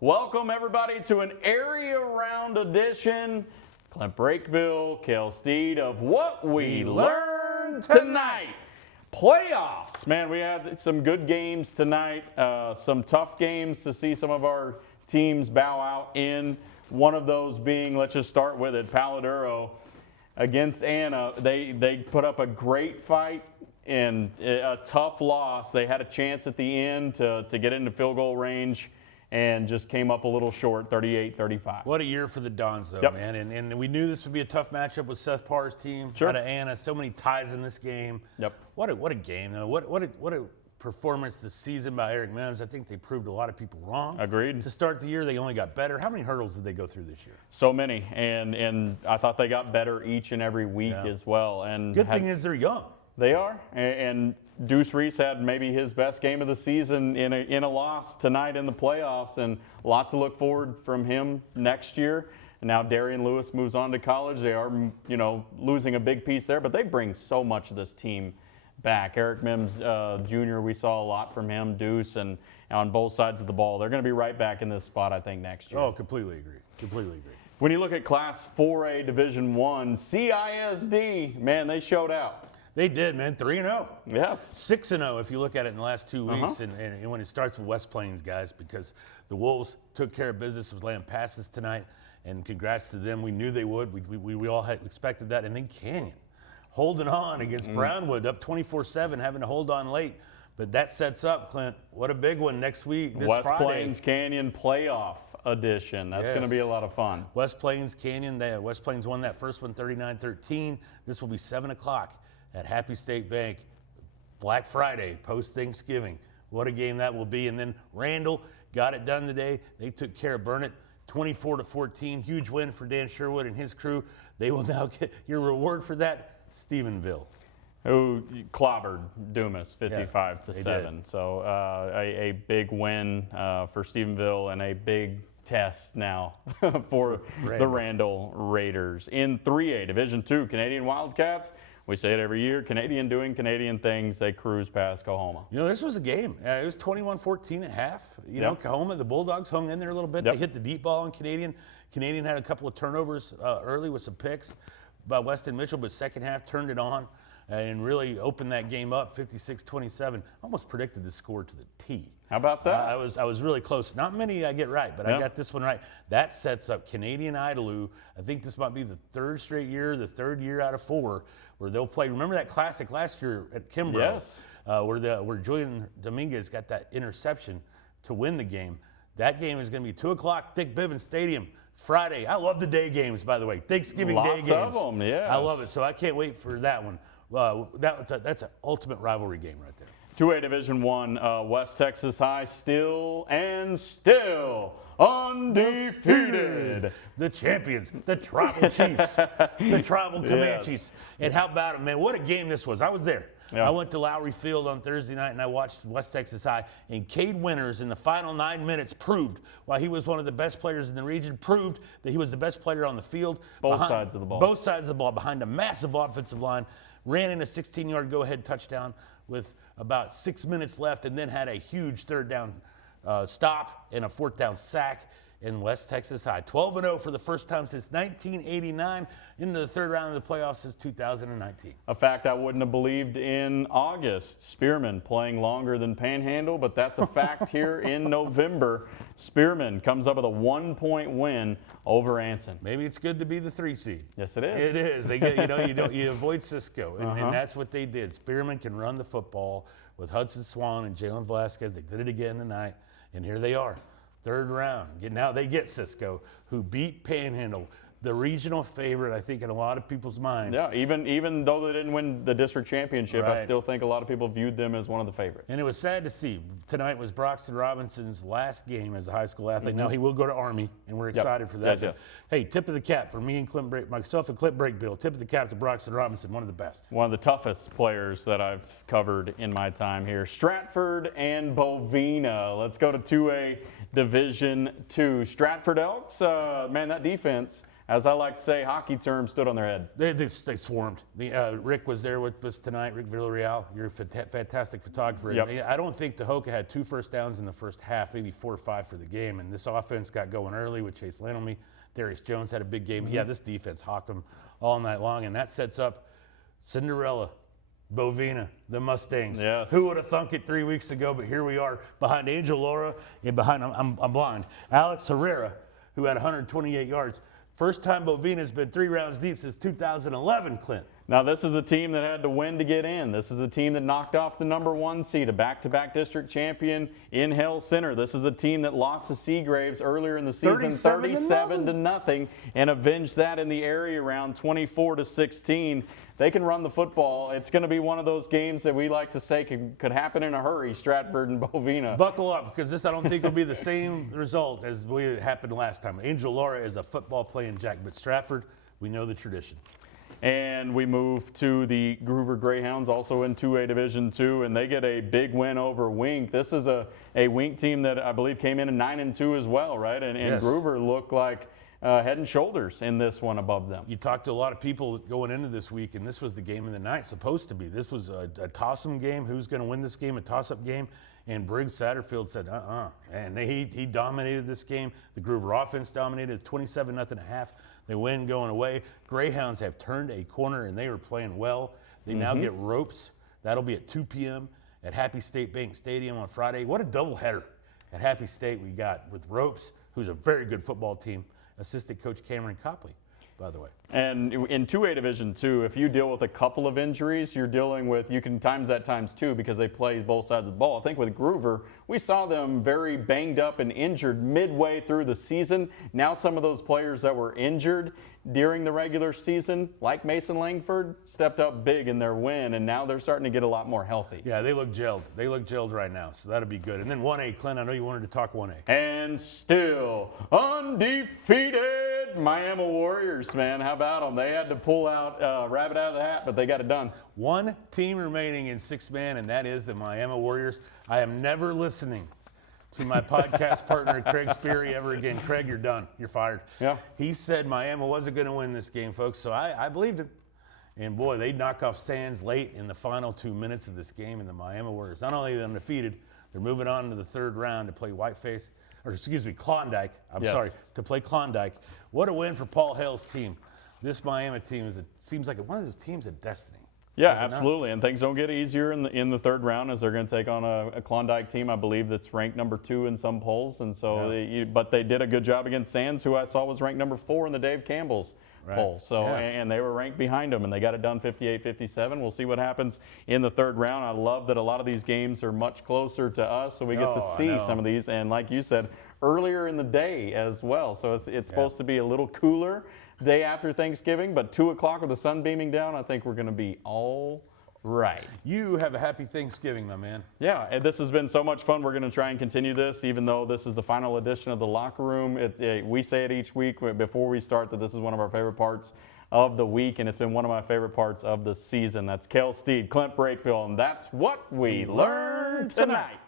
Welcome, everybody, to an area round edition. Clint Brakebill, Kale, Steed of What We Learned Tonight. Playoffs. Man, we had some good games tonight, some tough games to see some of our teams bow out in. One of those being, let's just start with it, Palo Duro against Anna. They put up a great fight and a tough loss. They had a chance at the end to get into field goal range and just came up a little short, 38-35. What a year for the Dons, though, Yep. man. And we knew this would be a tough matchup with Seth Parr's team. Sure. Out of Anna, so many ties in this game. Yep. What a game, though. What a performance this season by Eric Mims. I think they proved a lot of people wrong. Agreed. To start the year, they only got better. How many hurdles did they go through this year? So many, and I thought they got better each and every week as well. And Good thing is they're young. They are, and Deuce Reese had maybe his best game of the season in a loss tonight in the playoffs, and a lot to look forward from him next year. And now Darian Lewis moves on to college. They are, losing a big piece there, but they bring so much of this team back. Eric Mims Jr., we saw a lot from him, Deuce, and on both sides of the ball. They're going to be right back in this spot, I think, next year. Oh, completely agree. Completely agree. When you look at Class 4A Division I, CISD, man, they showed out. They did, man. 3-0. Yes. 6-0 if you look at it in the last 2 weeks. And when it starts with West Plains, guys, because the Wolves took care of business with Lampasas tonight. And congrats to them. We knew they would. We all had expected that. And then Canyon holding on against Brownfield, up 24-7, having to hold on late. But that sets up, Clint, what a big one next week, this West Friday. Plains Canyon playoff edition. That's going to be a lot of fun. West Plains Canyon, West Plains won that first one 39-13. This will be 7 o'clock at Happy State Bank, Black Friday, post-Thanksgiving. What a game that will be. And then Randall got it done today. They took care of Burnett, 24-14. Huge win for Dan Sherwood and his crew. They will now get your reward for that, Stephenville. Who clobbered Dumas 55-7. did. So a big win for Stephenville and a big test now for the Randall Raiders. In 3A Division II, Canadian Wildcats. We say it every year, Canadian doing Canadian things, they cruise past Coahoma. This was a game. It was 21-14 at half. Coahoma, the Bulldogs hung in there a little bit. They hit the deep ball on Canadian. Canadian had a couple of turnovers early with some picks by Weston Mitchell, but second half turned it on and really opened that game up, 56-27. Almost predicted the score to the T. How about that? I was really close. Not many I get right, but I got this one right. That sets up Canadian Idalou. I think this might be the third straight year, the third year out of 4, where they'll play. Remember that classic last year at Kimbrough? Yes. Where Julian Dominguez got that interception to win the game. That game is going to be 2 o'clock, Dick Bivens Stadium, Friday. I love the day games, by the way. Thanksgiving Day games. Lots of them, yes. I love it, so I can't wait for that one. That's an ultimate rivalry game right there. 2A Division I, West Texas High still undefeated. The champions, the tribal chiefs, the tribal Comanches. And how about it, man? What a game this was. I was there. Yeah. I went to Lowry Field on Thursday night and I watched West Texas High. And Cade Winters in the final 9 minutes proved, while he was one of the best players in the region, proved that he was the best player on the field. Both sides of the ball. Both sides of the ball, behind a massive offensive line. Ran in a 16-yard go-ahead touchdown with about 6 minutes left, and then had a huge third down stop and a fourth down sack in West Texas High. 12-0 for the first time since 1989, into the third round of the playoffs since 2019. A fact I wouldn't have believed in August. Spearman playing longer than Panhandle, but that's a fact here in November. Spearman comes up with a 1-point win over Anson. Maybe it's good to be the 3 seed. Yes, it is. It is. They get, you avoid Cisco, and that's what they did. Spearman can run the football with Hudson Swan and Jalen Velasquez. They did it again tonight, and here they are. Third round. Now they get Cisco, who beat Panhandle, the regional favorite, I think, in a lot of people's minds. Yeah, even though they didn't win the district championship, I still think a lot of people viewed them as one of the favorites. And it was sad to see. Tonight was Broxton Robinson's last game as a high school athlete. Now he will go to Army, and we're excited for that. Yes. Hey, tip of the cap for me and myself and Clint Brakebill. Tip of the cap to Broxton Robinson, one of the best. One of the toughest players that I've covered in my time here. Stratford and Bovina. Let's go to 2A Division II. Stratford Elks, man, that defense as I like to say, hockey terms, stood on their head. They swarmed. Rick was there with us tonight, Rick Villarreal. You're a fantastic photographer. Yep. I don't think Tahoka had 2 first downs in the first half, maybe 4 or 5 for the game. And this offense got going early with Chase Lanelmy. Darius Jones had a big game. Yeah, this defense hawked them all night long, and that sets up Cinderella, Bovina, the Mustangs. Yes. Who would have thunk it 3 weeks ago? But here we are behind Angel Laura and behind, I'm blind, Alex Herrera, who had 128 yards. First time Bovina's been 3 rounds deep since 2011, Clint. Now, this is a team that had to win to get in. This is a team that knocked off the #1 seed, a back-to-back district champion in Hale Center. This is a team that lost to Seagraves earlier in the season, 37-0, and avenged that in the area round, 24-16. They can run the football. It's going to be one of those games that we like to say could happen in a hurry, Stratford and Bovina. Buckle up, because this I don't think will be the same result as what happened last time. Angel Laura is a football-playing jack, but Stratford, we know the tradition. And we move to the Groover Greyhounds, also in 2A Division II, and they get a big win over Wink. This is a Wink team that I believe came in at 9-2 as well, right? And Yes. Groover looked like head and shoulders in this one above them. You talked to a lot of people going into this week, and this was the game of the night, supposed to be. This was a toss-em game. Who's going to win this game? A toss-up game. And Briggs Satterfield said, And he dominated this game. The Groover offense dominated 27-0 at half. They win going away. Greyhounds have turned a corner, and they are playing well. They now get ropes. That'll be at 2 p.m. at Happy State Bank Stadium on Friday. What a doubleheader at Happy State we got with ropes, who's a very good football team. Assistant coach Cameron Copley, by the way. And in 2A Division II, if you deal with a couple of injuries, you're dealing with, you can times that times 2 because they play both sides of the ball. I think with Groover, we saw them very banged up and injured midway through the season. Now some of those players that were injured during the regular season, like Mason Langford, stepped up big in their win, and now they're starting to get a lot more healthy. Yeah, they look gelled. They look gelled right now, so that'll be good. And then 1A, Clint, I know you wanted to talk 1A. And still undefeated Miami Warriors, man. How about them? They had to pull out rabbit out of the hat, but they got it done. One team remaining in 6-man, and that is the Miami Warriors. I am never listening to my podcast partner, Craig Sperry, ever again. Craig, you're done. You're fired. Yeah. He said Miami wasn't going to win this game, folks, so I believed him. And, boy, they knock off Sands late in the final 2 minutes of this game, and the Miami Warriors, not only are they undefeated, they're moving on to the 3rd round to play Klondike. To play Klondike. What a win for Paul Hale's team. This Miami team seems like one of those teams of destiny. Yeah, absolutely. And things don't get easier in the 3rd round as they're going to take on a Klondike team, I believe, that's ranked #2 in some polls. And so, but they did a good job against Sands, who I saw was ranked #4 in the Dave Campbell's poll. So, and they were ranked behind them, and they got it done 58-57. We'll see what happens in the 3rd round. I love that a lot of these games are much closer to us, so we get to see some of these. And like you said, earlier in the day as well. So it's supposed to be a little cooler day after Thanksgiving, but 2 o'clock with the sun beaming down, I think we're going to be all right. You have a happy Thanksgiving, my man. Yeah, and this has been so much fun. We're going to try and continue this, even though this is the final edition of the locker room. We say it each week before we start that this is one of our favorite parts of the week, and it's been one of my favorite parts of the season. That's Kale, Steed, Clint, Brakebill, and that's what we learned tonight.